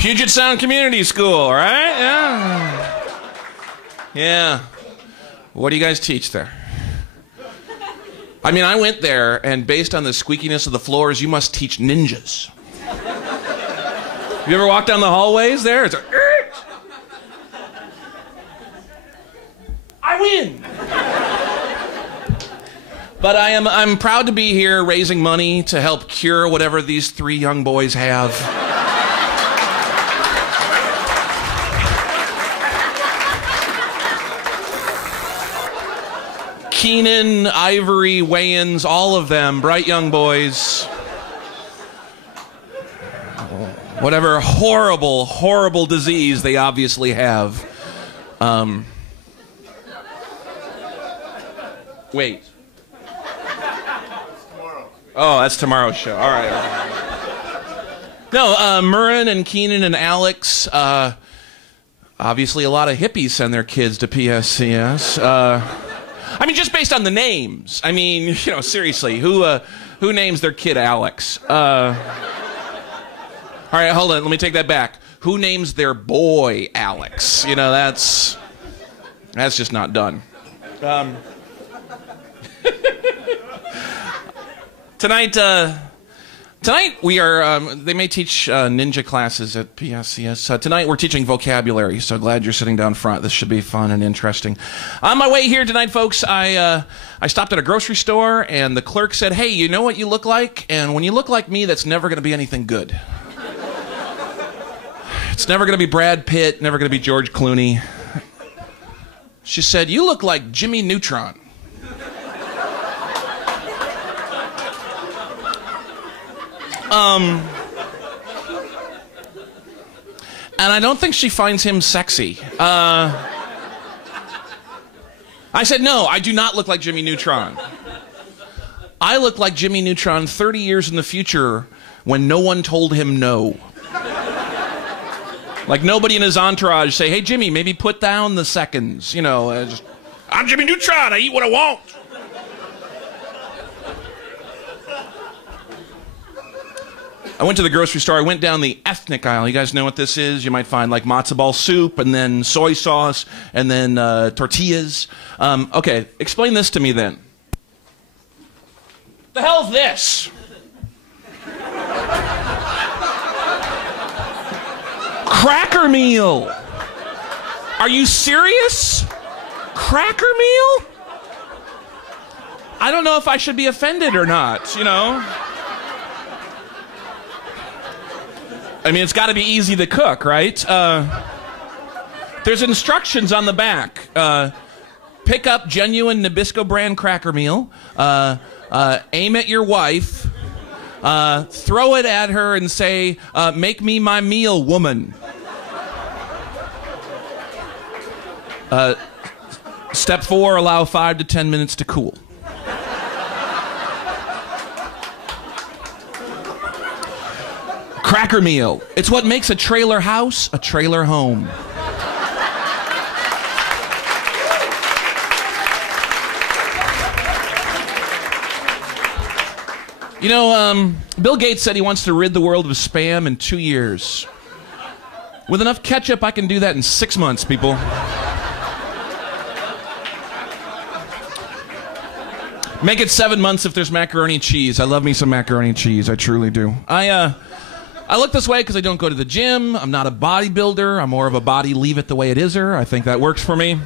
Puget Sound Community School, right? Yeah. Yeah. What do you guys teach there? I mean, I went there, and based on the squeakiness of the floors, you must teach ninjas. You ever walk down the hallways there? It's like, I win. But I'm proud to be here raising money to help cure whatever these three young boys have. Keenan, Ivory, Wayans, all of them, bright young boys. Whatever horrible, horrible disease they obviously have. Wait. Oh, that's tomorrow's show. All right. No, Murren and Keenan and Alex, obviously a lot of hippies send their kids to PSCS. I mean, just based on the names. I mean, you know, seriously, who names their kid Alex? All right, hold on, let me take that back. Who names their boy Alex? You know, that's just not done. Tonight we are, they may teach ninja classes at PSCS. Tonight we're teaching vocabulary, so glad you're sitting down front. This should be fun and interesting. On my way here tonight, folks, I stopped at a grocery store, and the clerk said, hey, you know what you look like? And when you look like me, that's never going to be anything good. It's never going to be Brad Pitt, never going to be George Clooney. She said, you look like Jimmy Neutron. And I don't think she finds him sexy. I said, no, I do not look like Jimmy Neutron. I look like Jimmy Neutron 30 years in the future when no one told him no. Like nobody in his entourage say, hey, Jimmy, maybe put down the seconds. You know, I'm Jimmy Neutron, I eat what I want. I went to the grocery store. I went down the ethnic aisle. You guys know what this is? You might find like matzo ball soup and then soy sauce and then tortillas. Okay, explain this to me then. The hell's this? Cracker meal. Are you serious? Cracker meal? I don't know if I should be offended or not, you know? I mean, it's got to be easy to cook, right? There's instructions on the back. Pick up genuine Nabisco brand cracker meal. Aim at your wife. Throw it at her and say, make me my meal, woman. Step 4, allow 5 to 10 minutes to cool. Cracker meal. It's what makes a trailer house a trailer home. You know, Bill Gates said he wants to rid the world of spam in 2 years. With enough ketchup, I can do that in 6 months, people. Make it 7 months if there's macaroni and cheese. I love me some macaroni and cheese. I truly do. I look this way because I don't go to the gym. I'm not a bodybuilder. I'm more of a body leave it the way it is-er. I think that works for me.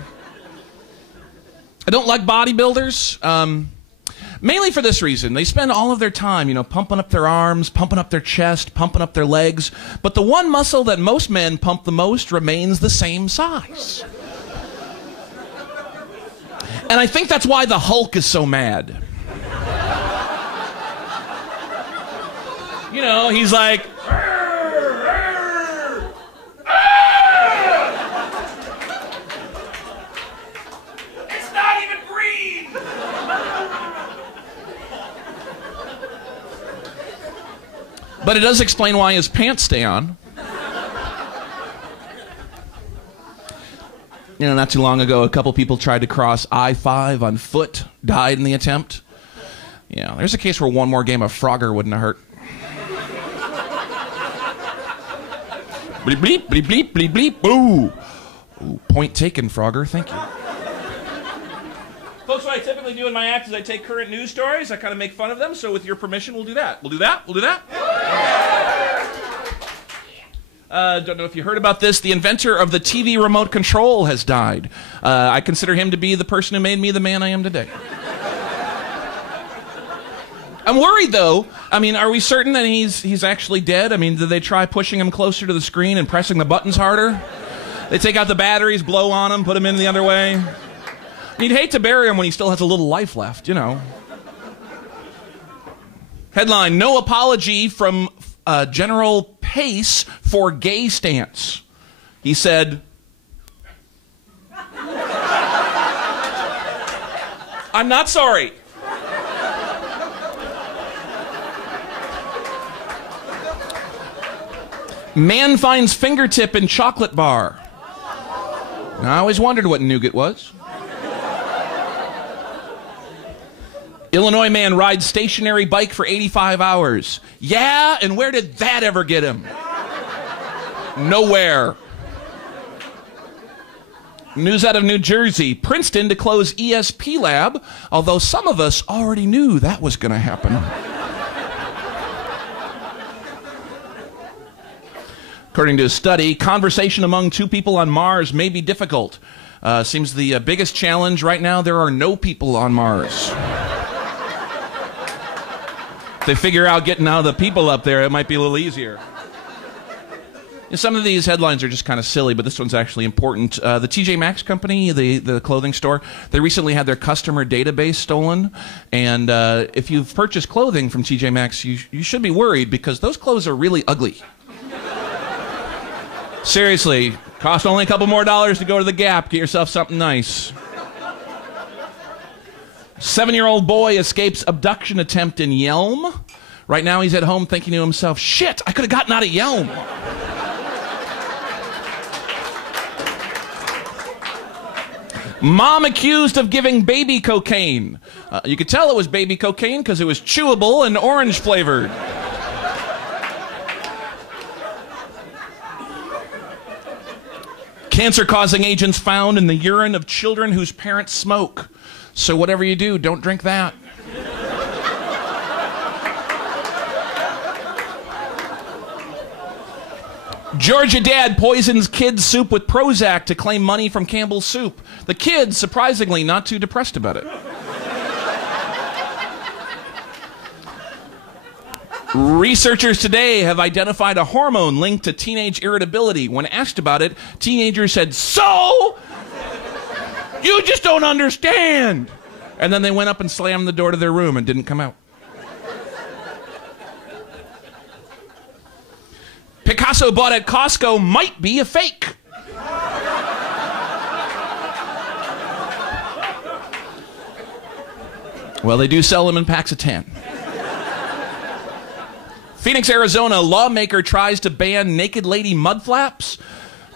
I don't like bodybuilders, mainly for this reason. They spend all of their time, you know, pumping up their arms, pumping up their chest, pumping up their legs. But the one muscle that most men pump the most remains the same size. And I think that's why the Hulk is so mad. You know, he's like... It's not even green! But it does explain why his pants stay on. You know, not too long ago, a couple people tried to cross I-5 on foot, died in the attempt. Yeah, there's a case where one more game of Frogger wouldn't have hurt. Bleep, bleep, bleep, bleep, bleep, bleep. Ooh. Ooh, point taken, Frogger. Thank you. Folks, what I typically do in my act is I take current news stories, I kind of make fun of them, so with your permission, we'll do that. We'll do that? We'll do that? Don't know if you heard about this. The inventor of the TV remote control has died. I consider him to be the person who made me the man I am today. I'm worried, though. I mean, are we certain that he's actually dead? I mean, did they try pushing him closer to the screen and pressing the buttons harder? They take out the batteries, blow on him, put him in the other way. You'd hate to bury him when he still has a little life left, you know. Headline, no apology from General Pace for gay stance. He said, I'm not sorry. Man finds fingertip in chocolate bar. Now, I always wondered what nougat was. Illinois man rides stationary bike for 85 hours. Yeah, and where did that ever get him? Nowhere. News out of New Jersey. Princeton to close ESP lab, although some of us already knew that was going to happen. According to a study, conversation among two people on Mars may be difficult. Seems the biggest challenge right now, there are no people on Mars. If they figure out getting out of the people up there, it might be a little easier. Some of these headlines are just kind of silly, but this one's actually important. The TJ Maxx company, the clothing store, they recently had their customer database stolen. And if you've purchased clothing from TJ Maxx, you should be worried because those clothes are really ugly. Seriously, cost only a couple more dollars to go to the Gap. Get yourself something nice. 7-year-old boy escapes abduction attempt in Yelm. Right now he's at home thinking to himself, shit, I could have gotten out of Yelm. Mom accused of giving baby cocaine. You could tell it was baby cocaine because it was chewable and orange flavored. Cancer-causing agents found in the urine of children whose parents smoke. So whatever you do, don't drink that. Georgia dad poisons kid's soup with Prozac to claim money from Campbell's Soup. The kid, surprisingly, not too depressed about it. Researchers today have identified a hormone linked to teenage irritability. When asked about it, teenagers said, so? You just don't understand. And then they went up and slammed the door to their room and didn't come out. Picasso bought at Costco might be a fake. Well, they do sell them in packs of 10. Phoenix, Arizona, lawmaker tries to ban naked lady mudflaps.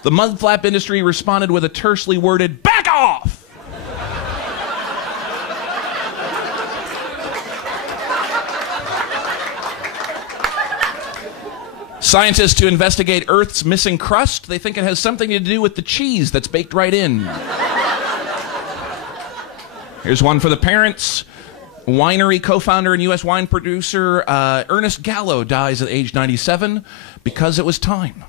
The mudflap industry responded with a tersely worded, back off! Scientists to investigate Earth's missing crust. They think it has something to do with the cheese that's baked right in. Here's one for the parents. Winery co-founder and U.S. wine producer Ernest Gallo dies at age 97 because it was time.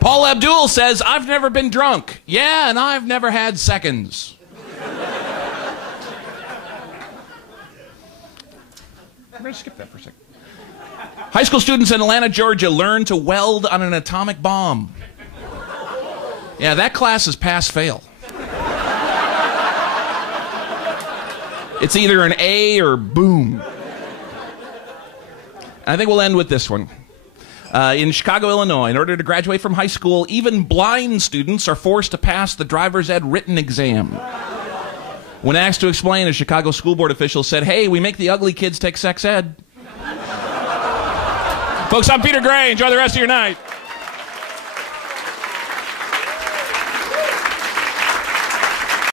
Paul Abdul says, I've never been drunk. Yeah, and I've never had seconds. I'm going to skip that for a second. High school students in Atlanta, Georgia learn to weld on an atomic bomb. Yeah, that class is pass-fail. It's either an A or boom. And I think we'll end with this one. In Chicago, Illinois, in order to graduate from high school, even blind students are forced to pass the driver's ed written exam. When asked to explain, a Chicago school board official said, hey, we make the ugly kids take sex ed. Folks, I'm Peter Greyy. Enjoy the rest of your night.